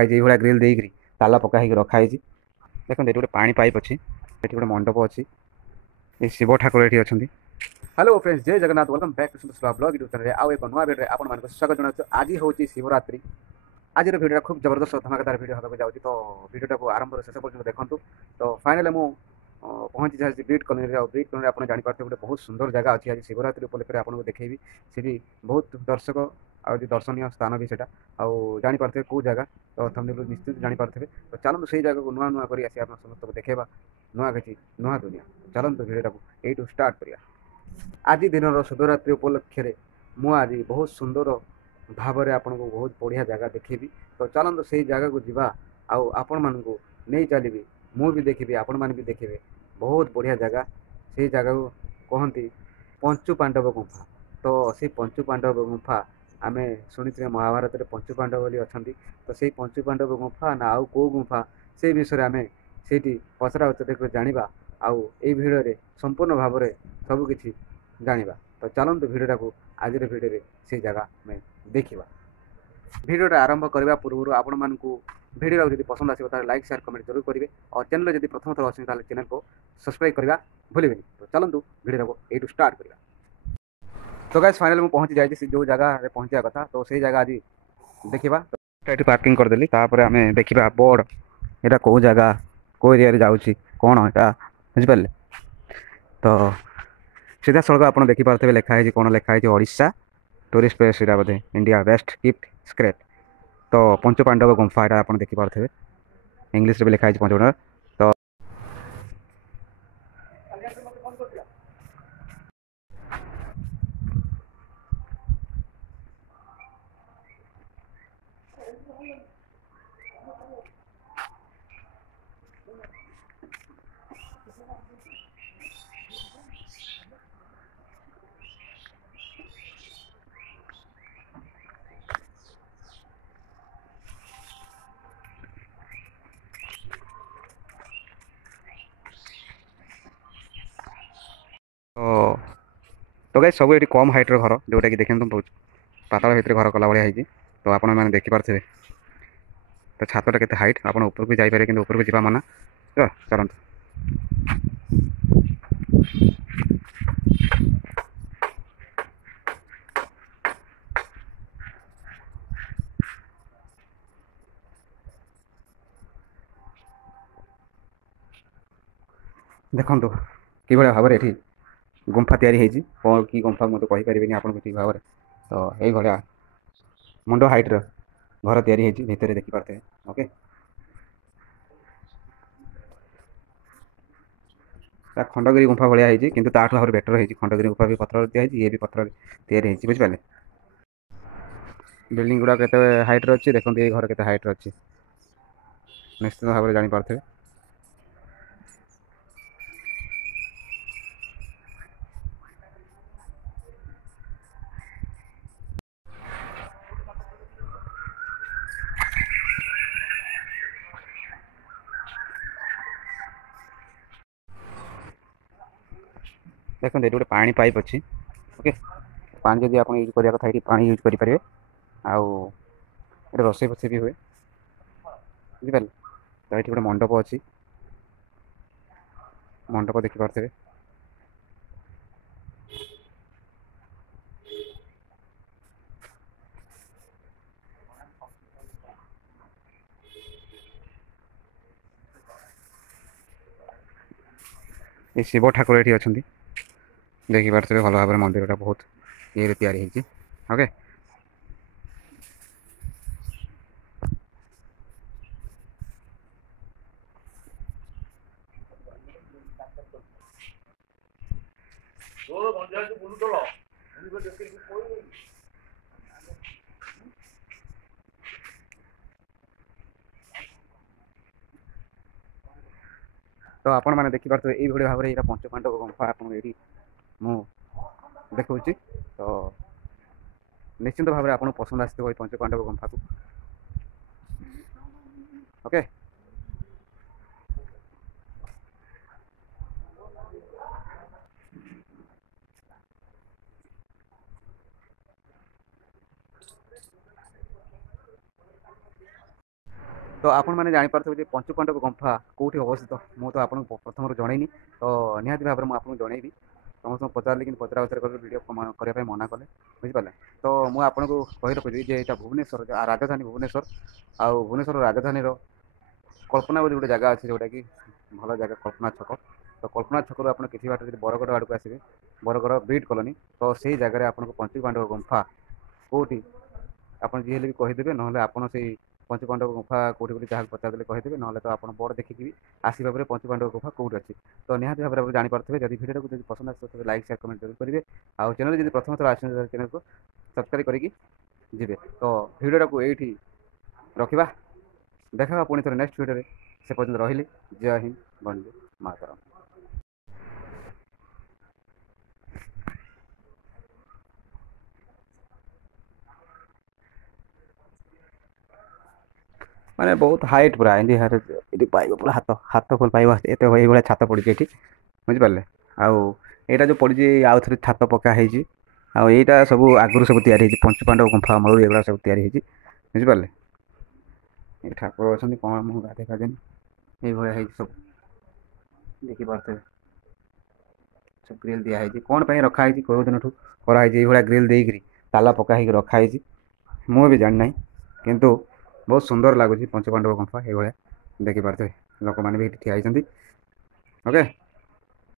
ये भाया ग्रिल देकर ताला पकाई रखाई। देखो ये गोटे पानी पाइप अच्छी, ये गोटे मंडप अच्छी, ये शिव ठाकुर ये अच्छा। हेलो फ्रेंड्स, जय जगन्नाथ, वेलकम बैक टू सुंदर ब्लॉग यूट्यूब चैनल आउ एक नुआ वीडियो आपण मानक स्वागत जनाऊँ। आज हूँ शिवरात्रि। आज वीडियो खूब जबरदस्त धमाकेदार वीडियो होगा जाऊँगी, तो वीडियो को आरंभ शेष पर्यटन देखूँ। तो फाइनाली मुझे पहुँची जाए ब्रिट कॉलोनी और ब्रिट कॉलोनी आप जानते गोटे बहुत सुंदर जगह अच्छी। आज शिवरात्रि उपलक्षे आपको देखी सी बहुत दर्शक आज दर्शनीय स्थान भी सेटा जापारे कौ जगह, तो थंबनेल निश्चित जापारे। तो चलते से जगह को नुआ नुआ कर समस्त को देखा नुआ कि नुआ दुनिया। चलते वीडियो को यू स्टार्ट करिया। आज दिन शिवरात्रि उपलक्षे मुझे बहुत सुंदर भाव में आपको बहुत बढ़िया जगह देखी। तो चलते से जगह को जीवा आपण मान नहीं चलि मु भी देखी आपण मैंने भी देखिए। बहुत बढ़िया जगह से जगह को कहती पंचु पांडव गुंफा। तो से पंचु पांडव गुंफा आम शुणी महाभारत में पंचु पांडव बोली अच्छा। तो से पंचु पांडव गुंफा ना आउ कौ गुंफा से विषय आम से पचरा उचरा जाना आउ भिडियो संपूर्ण भाव में सबकि जाना। तो चलते भिडियो को आज भिडियो से जगह में देखा। भिडियोटा आरंभ करने पूर्व आपण मानक भिडियो जब पसंद आसो तो लाइक शेयर कमेंट जरूर करेंगे और चैनल जब प्रथम थर अच्छे चैनल को सब्सक्राइब करवा भूलें। तो चलतु भिडियो को यू स्टार्ट करवा। तो गाइस फाइनल मुझे पहुँची जाए जो जगह पहुँचा कथा, तो से जगह आज देखा। तो ये पार्किंग करदेली आम देखा बोर्ड यहाँ कौ जगह कौ एरिया जाऊँगी कौन यहाँ बुझिपारे। तो सीधा सड़क आप देखिपे लिखाई कौन लिखाई ओडिशा टूरिस्ट प्लेस यहाँ बोधे इंडिया बेस्ट गिफ्ट स्क्रेप। तो पंचु पांडव गुंफा यहाँ आप देखिपे इंग्लीश भी लिखाई पंचु पांडव। तो तो गाइस सब ये कम हाइट्र घर जोटा कि देखते बहुत पाताल भितर घर कला भाई। तो आप देखिपे तो छातटा के हाइट आप ऊपर भी जापरेंगे कि ऊपर को जावा मना। तो चलते देखु कि भाव में ये गुंफा या कौन कि गुंफा मुझे कहींपारे आपको ठीक भाव में। तो ये मुंड हाइट्र घर या देखिपे। ओके खंडगिरी गुंफा भाया है कि ताठू आहुरी बेटर है। खंडगिरी गुंफा भी पथर दिखाई, ये भी पथर या बुझिपारे। बिल्डिंग गुड़ा के हाइट्र अच्छी देखते ये घर के हाइट्र अच्छी निश्चित भाव में जापारे। देखते ये गोटे पानी पाइप अच्छी। ओके पानी जब आप यूज करने कथा ये पानी यूज करेंगे। आउ रोसे फसे भी हुए बुझिपारे। तो ये गोटे मंडप अच्छी, मंडप देखिपे। ये शिव ठाकुर ये अच्छा देखिपे भल भाव में मंदिर बहुत ये या। ओके तो आपण मैंने देखिपे ये भाव में यहाँ पंचपांडव गुंफा आपको ये देखा। तो निश्चिंत भाव में आपको पसंद आसो पंचपांडव गुंफा को। ओके तो आपने जापारे पंचुपांडव गुंफा कौटी अवस्थित मुझे आपको प्रथम जनईनी तो निहती भाव में आपको जनईबी समस्त पचारे कि पचरा उचरा कर वीडियो करने मना कले बुझिपारे तो मुझे कही रखुच्छी जे यहाँ भुवनेश्वर राजधानी भुवनेश्वर आ भुवनेश्वर राजधानी कल्पना बोली गोटे जगह अच्छे जोटा कि भल जगह कल्पना छक तो कल्पना छक आप किसी बाट बरगढ़ आड़ को आसवे बरगढ़ ब्रिड कॉलोनी तो से जगह आपको पंचुपांडव गुंफा कौटी आप जी भी कहीदेवे ना आपड़ से पंचुपांडव गुंफा कौटी बोली जहाँ पचारे कहीदेवे ना तो आप बोर्ड देखिए आसवा पर पंचुपांडव गुंफा कौटी अच्छी तो निहती भाव में जापारे जब भिडियो को पसंद आस लाइक शेयर कमेंट जरूर करेंगे आउ चैनल जब प्रथम थर आस चैनल को सब्सक्राइब करके जी तो भिडियो को ये रखा देखा पुणी थे नेक्स्ट भिडियो से पर्यटन रही जय हिंद वंदे मातरम। माने बहुत हाइट पूरा ये पाइब पूरा हाथ हाथ खोल पाइब एत ये छात पड़ी ये बुझिपारे आईटा जो पड़ी आउ थे छात पकाई आईटा सब आगुरी सब या पंचुपांडव गुंफा मलू एगुड़ा सब या बुझिपारे ये ठाकुर अच्छा कौन मुझे देखा जाए ये सब देखिपे सब ग्रिल दिखाई कौन पर रखाई कौ दिन कराई ये ग्रिल देकर ताला पकाई रखाई मुझे जानी किंतु बहुत सुंदर लगुच पंचपांडव गुंफा ये देखिपे लोक मैंने भी ठिया ओके।